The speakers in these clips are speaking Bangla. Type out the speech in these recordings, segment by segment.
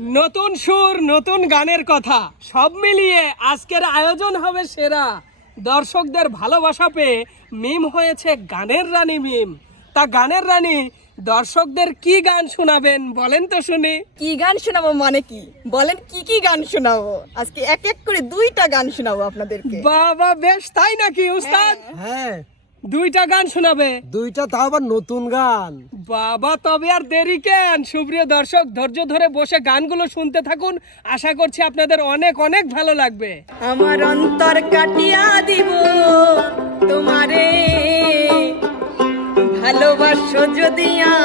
নতুন সুর নতুন গানের কথা। সব মিলিয়ে আজকের আয়োজন হবে সেরা। দর্শকদের ভালোবাসা পেয়ে মিম হয়েছে গানের রানী মিম। তা গানের রানী দর্শকদের কি গান শোনাবেন বলেন তো শুনি। কি গান শোনাবো মানে কি? বলেন কি কি গান শোনাবো? আজকে এক এক করে দুইটা গান শোনাবো আপনাদেরকে। বাবা বেশ তাই নাকি উস্তাদ? হ্যাঁ। দুইটা গান শোনাবে। দুইটা তাও আবার নতুন গান। বাবা তবে আর দেরি কেন? সুপ্রিয় দর্শক ধৈর্য ধরে বসে গানগুলো শুনতে থাকুন। আশা করছি আপনাদের অনেক অনেক ভালো লাগবে। আমার অন্তর কাটিয়া দিব তোমারে। ভালোবাসো যদি আমারে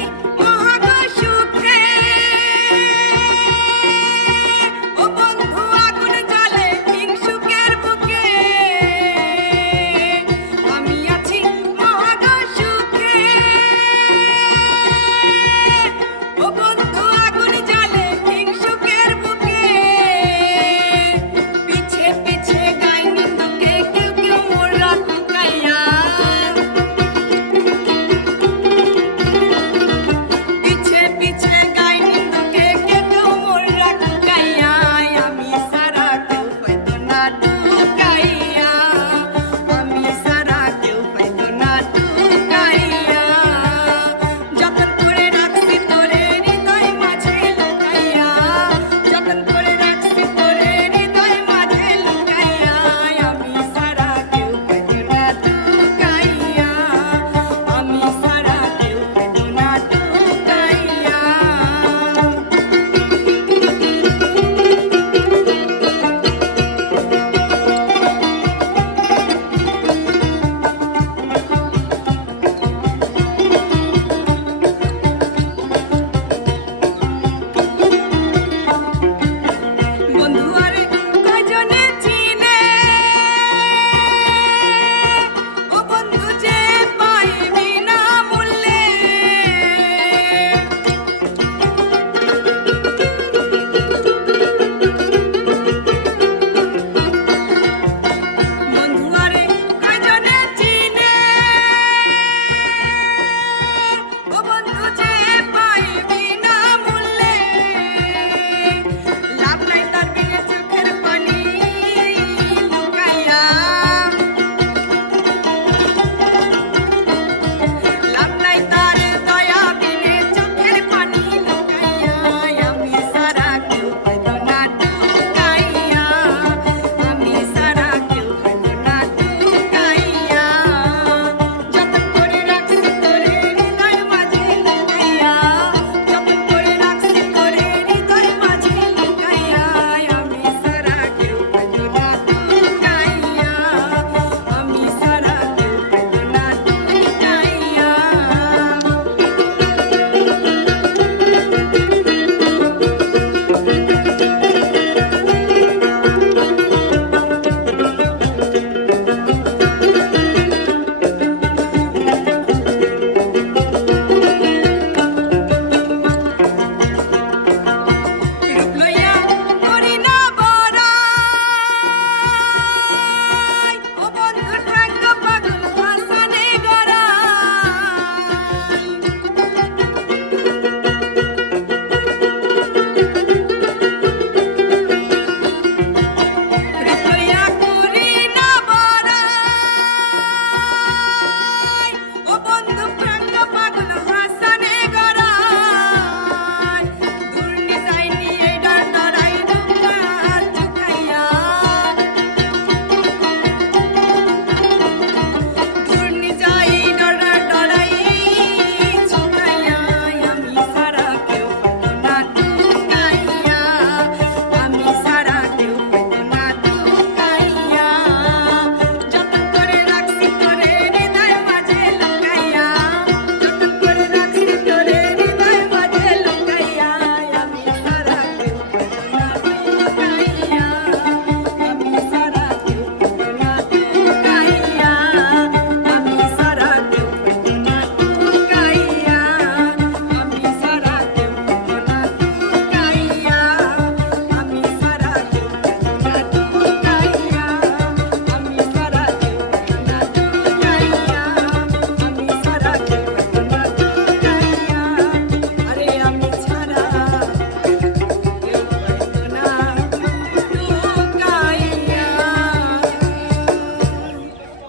music